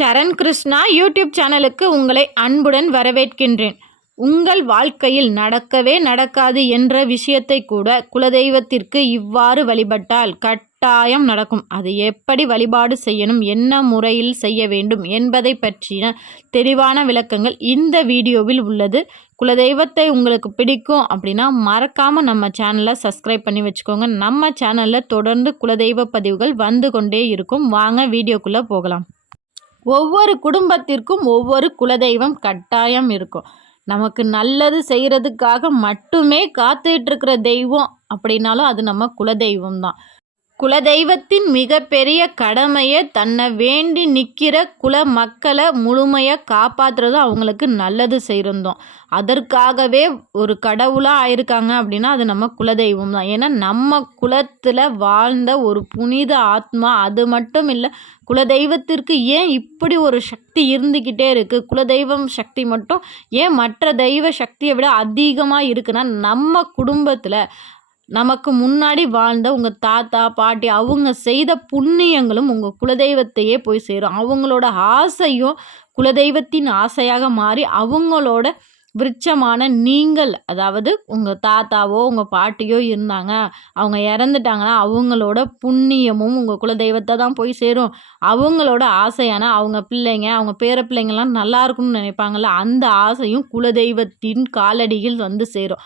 சரண் Krishna YouTube சேனலுக்கு உங்களை அன்புடன் வரவேற்கின்றேன். உங்கள் வாழ்க்கையில் நடக்கவே நடக்காது என்ற விஷயத்தை கூட குலதெய்வத்திற்கு இவ்வாறு வழிபட்டால் கட்டாயம் நடக்கும். அது எப்படி வழிபாடு செய்யணும் என்ன முறையில் செய்ய வேண்டும் என்பதை பற்றின தெளிவான விளக்கங்கள் இந்த வீடியோவில் உள்ளது. குலதெய்வத்தை உங்களுக்கு பிடிக்கும் அப்படின்னா மறக்காமல் நம்ம சேனலை சப்ஸ்கிரைப் பண்ணி வச்சுக்கோங்க. நம்ம சேனலில் தொடர்ந்து குலதெய்வ பதிவுகள் வந்து கொண்டே இருக்கும். வாங்க வீடியோக்குள்ளே போகலாம். ஒவ்வொரு குடும்பத்திற்கும் ஒவ்வொரு குலதெய்வம் கட்டாயம் இருக்கும். நமக்கு நல்லது செய்கிறதுக்காக மட்டுமே காத்துட்டு இருக்கிற தெய்வம் அப்படின்னாலும் அது நம்ம குலதெய்வம் தான் குலதெய்வத்தின் மிகப்பெரிய கடமையை தன்னை வேண்டி நிற்கிற குல மக்களை முழுமையாக காப்பாற்றுறது அவங்களுக்கு நல்லது செய்கிறந்தோம் அதற்காகவே ஒரு கடவுளாக ஆயிருக்காங்க அப்படின்னா அது நம்ம குலதெய்வம் தான். ஏன்னா நம்ம குலத்தில் வாழ்ந்த ஒரு புனித ஆத்மா அது மட்டும் இல்லை குலதெய்வத்திற்கு ஏன் இப்படி ஒரு சக்தி இருந்துக்கிட்டே இருக்குது குலதெய்வம் சக்தி மட்டும் ஏன் மற்ற தெய்வ சக்தியை விட அதிகமாக இருக்குன்னா நம்ம குடும்பத்தில் நமக்கு முன்னாடி வாழ்ந்த உங்கள் தாத்தா பாட்டி அவங்க செய்த புண்ணியங்களும் உங்கள் குலதெய்வத்தையே போய் சேரும். அவங்களோட ஆசையும் குலதெய்வத்தின் ஆசையாக மாறி அவங்களோட விருட்சமான நீங்கள் அதாவது உங்கள் தாத்தாவோ உங்கள் பாட்டியோ இருந்தாங்க அவங்க இறந்துட்டாங்கன்னா அவங்களோட புண்ணியமும் உங்கள் குலதெய்வத்தை தான் போய் சேரும். அவங்களோட ஆசையான அவங்க பிள்ளைங்க அவங்க பேர பிள்ளைங்கள்லாம் நல்லா இருக்கும்னு நினைப்பாங்கள்ல அந்த ஆசையும் குலதெய்வத்தின் காலடியில் வந்து சேரும்.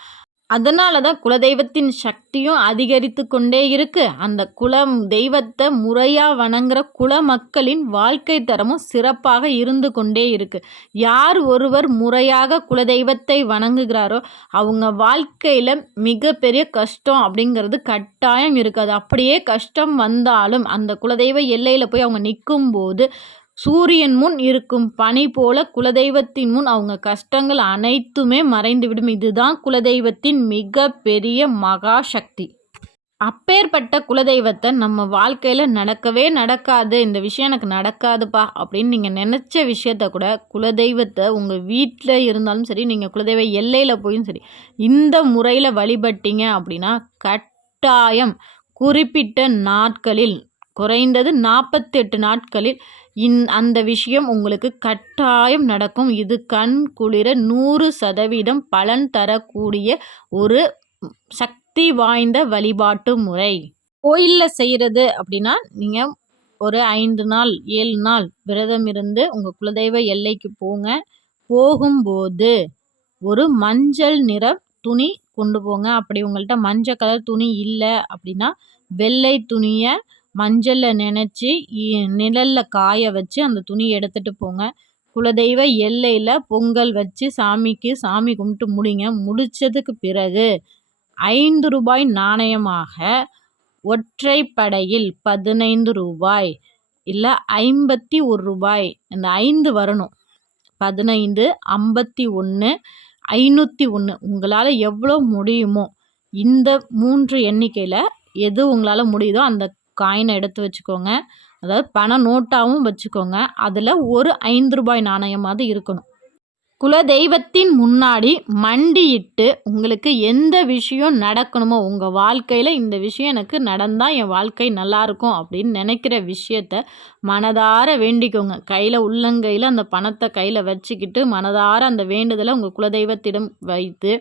அதனால தான் குலதெய்வத்தின் சக்தியும் அதிகரித்து கொண்டே இருக்கு. அந்த குலம் தெய்வத்தை முறையாக வணங்குற குல மக்களின் வாழ்க்கை தரமும் சிறப்பாக இருந்து கொண்டே இருக்கு. யார் ஒருவர் முறையாக குலதெய்வத்தை வணங்குகிறாரோ அவங்க வாழ்க்கையில் மிகப்பெரிய கஷ்டம் அப்படிங்கிறது கட்டாயம் இருக்காது அப்படியே கஷ்டம் வந்தாலும் அந்த குலதெய்வ எல்லையில் போய் அவங்க நிற்கும்போது சூரியன் முன் இருக்கும் பனி போல குலதெய்வத்தின் முன் அவங்க கஷ்டங்கள் அனைத்துமே மறைந்துவிடும். இதுதான் குலதெய்வத்தின் மிக பெரிய மகா சக்தி. அப்பேற்பட்ட குலதெய்வத்தை நம்ம வாழ்க்கையில் நடக்கவே நடக்காது. இந்த விஷயம் எனக்கு நடக்காதுப்பா அப்படின்னு நீங்கள் நினச்ச விஷயத்த கூட குலதெய்வத்தை உங்கள் வீட்டில் இருந்தாலும் சரி நீங்கள் குலதெய்வ எல்லையில் போயும் சரி இந்த முறையில் வழிபட்டீங்க அப்படின்னா கட்டாயம் குறிப்பிட்ட நாட்களில் குறைந்தது நாற்பத்தெட்டு நாட்களில் இந் அந்த விஷயம் உங்களுக்கு கட்டாயம் நடக்கும். இது கண் குளிர நூறு சதவீதம் பலன் தரக்கூடிய ஒரு சக்தி வாய்ந்த வழிபாட்டு முறை. கோயிலில் செய்கிறது அப்படின்னா நீங்கள் ஒரு ஐந்து நாள் ஏழு நாள் விரதம் இருந்து உங்கள் குலதெய்வ எல்லைக்கு போங்க. போகும்போது ஒரு மஞ்சள் நிற துணி கொண்டு போங்க. அப்படி உங்கள்கிட்ட மஞ்சள் கலர் துணி இல்லை அப்படின்னா வெள்ளை துணியை மஞ்சளில் நினச்சி நிழலில் காய வச்சு அந்த துணியை எடுத்துகிட்டு போங்க. குலதெய்வ எல்லையில் பொங்கல் வச்சு சாமிக்கு சாமி கும்பிட்டு முடிங்க. முடித்ததுக்கு பிறகு ஐந்து ரூபாய் நாணயமாக ஒற்றைப்படையில் பதினைந்து ரூபாய் இல்லை ஐம்பத்தி ஒரு ரூபாய் இந்த ஐந்து வரணும். பதினைந்து ஐம்பத்தி ஒன்று ஐநூற்றி ஒன்று உங்களால் எவ்வளோ முடியுமோ இந்த மூன்று எண்ணிக்கையில் எது உங்களால் முடியுதோ அந்த காயினை எடுத்து வச்சுக்கோங்க. அதாவது பண நோட்டாகவும் வச்சுக்கோங்க. அதில் ஒரு ஐந்து ரூபாய் நாணயமாவது இருக்கணும். குலதெய்வத்தின் முன்னாடி மண்டியிட்டு உங்களுக்கு எந்த விஷயம் நடக்கணுமோ உங்கள் வாழ்க்கையில் இந்த விஷயம் எனக்கு நடந்தால் என் வாழ்க்கை நல்லாயிருக்கும் அப்படின்னு நினைக்கிற விஷயத்த மனதார வேண்டிக்கோங்க. கையில் உள்ளங்கையில் அந்த பணத்தை கையில் வச்சுக்கிட்டு மனதார அந்த வேண்டுதலை உங்கள் குலதெய்வத்திடம் வைத்து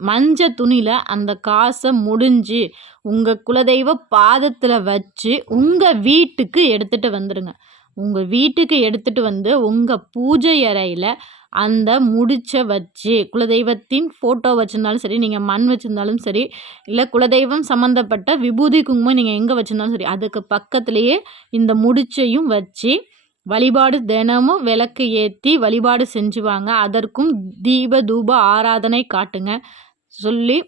மஞ்சள் துணியில் அந்த காசை முடிஞ்சு உங்கள் குலதெய்வ பாதத்தில் வச்சு உங்கள் வீட்டுக்கு எடுத்துகிட்டு வந்துடுங்க உங்கள் வீட்டுக்கு எடுத்துகிட்டு வந்து உங்கள் பூஜை அறையில் அந்த முடிச்ச வச்சு குலதெய்வத்தின் ஃபோட்டோ வச்சுருந்தாலும் சரி நீங்கள் மண் வச்சுருந்தாலும் சரி இல்லை குலதெய்வம் சம்மந்தப்பட்ட விபூதி குங்குமம் நீங்கள் எங்கே வச்சுருந்தாலும் சரி அதுக்கு பக்கத்துலேயே இந்த முடிச்சையும் வச்சு வழிபாடு தினமும் விளக்கு ஏற்றி வழிபாடு செஞ்சுவாங்க. அதற்கும் தீப தூப ஆராதனை காட்டுங்க. சொல்லி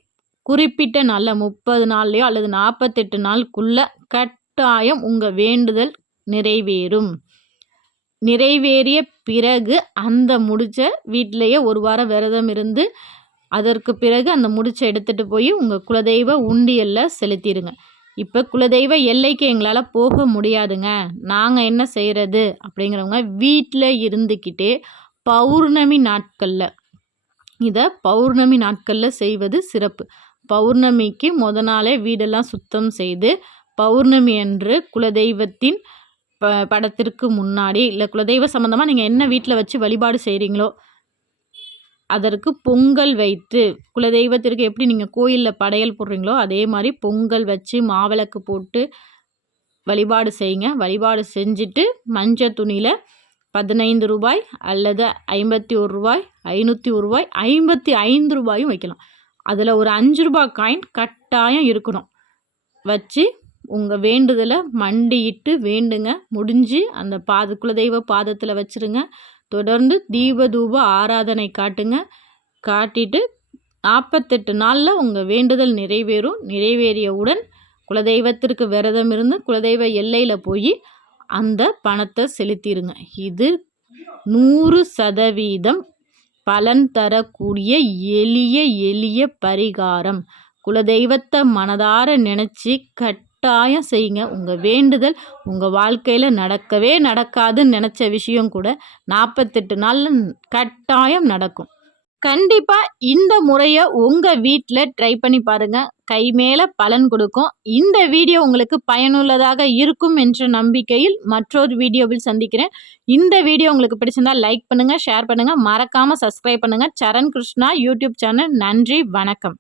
குறிப்பிட்ட நாளில் முப்பது நாள்லையோ அல்லது நாற்பத்தெட்டு நாளுக்குள்ள கட்டாயம் உங்கள் வேண்டுதல் நிறைவேறும். நிறைவேறிய பிறகு அந்த முடிச்ச வீட்டிலையே ஒரு வாரம் விரதம் இருந்து அதற்கு பிறகு அந்த முடிச்சை எடுத்துகிட்டு போய் உங்கள் குலதெய்வ உண்டியலில் செலுத்திடுங்க இப்போ குலதெய்வ எல்லைக்கு எங்களால் போக முடியாதுங்க. நாங்கள் என்ன செய்கிறது அப்படிங்கிறவங்க வீட்டில் இருந்துக்கிட்டே பௌர்ணமி நாட்களில் இதை பௌர்ணமி நாட்களில் செய்வது சிறப்பு. பௌர்ணமிக்கு முத நாளே வீடெல்லாம் சுத்தம் செய்து பௌர்ணமி அன்று குலதெய்வத்தின் ப படத்திற்கு முன்னாடி இல்லை குலதெய்வ சம்மந்தமாக நீங்கள் என்ன வீட்டில் வச்சு வழிபாடு செய்கிறீங்களோ அதற்கு பொங்கல் வைத்து குலதெய்வத்திற்கு எப்படி நீங்கள் கோயிலில் படையல் போடுறீங்களோ அதே மாதிரி பொங்கல் வச்சு மாவிளக்கு போட்டு வழிபாடு செய்யுங்க. வழிபாடு செஞ்சுட்டு மஞ்சள் துணியில் பதினைந்து ரூபாய் அல்லது ஐம்பத்தி ஒரு ரூபாய் ஐநூற்றி ஒரு ரூபாய் ஐம்பத்தி ஐந்து ரூபாயும் வைக்கலாம். அதில் ஒரு அஞ்சு ரூபாய் காயின் கட்டாயம் இருக்கணும். வச்சு உங்கள் வேண்டுதலை மண்டியிட்டு வேண்டுங்க. முடிஞ்சு அந்த பாத குலதெய்வ பாதத்தில் வச்சுருங்க. தொடர்ந்து தீபதூப ஆராதனை காட்டுங்க. காட்டிட்டு நாற்பத்தெட்டு நாளில் உங்கள் வேண்டுதல் நிறைவேறும். நிறைவேறியவுடன் குலதெய்வத்திற்கு விரதம் இருந்து குலதெய்வ எல்லையில் போய் அந்த பணத்தை செலுத்திடுங்க இது நூறு சதவீதம் பலன் தரக்கூடிய எளிய எளிய பரிகாரம். குலதெய்வத்தை மனதார நினச்சி கட் கட்டாயம் செய்யுங்க. உங்கள் வேண்டுதல் உங்கள் வாழ்க்கையில் நடக்கவே நடக்காதுன்னு நினச்ச விஷயம் கூட நாற்பத்தெட்டு நாளில் கட்டாயம் நடக்கும். கண்டிப்பாக இந்த முறையை உங்கள் வீட்டில் ட்ரை பண்ணி பாருங்கள் கை மேலே பலன் கொடுக்கும். இந்த வீடியோ உங்களுக்கு பயனுள்ளதாக இருக்கும் என்ற நம்பிக்கையில் மற்றொரு வீடியோவில் சந்திக்கிறேன். இந்த வீடியோ உங்களுக்கு பிடிச்சிருந்தால் லைக் பண்ணுங்கள் ஷேர் பண்ணுங்கள் மறக்காமல் சப்ஸ்கிரைப் பண்ணுங்கள் சரண் கிருஷ்ணா யூடியூப் சேனல். நன்றி வணக்கம்.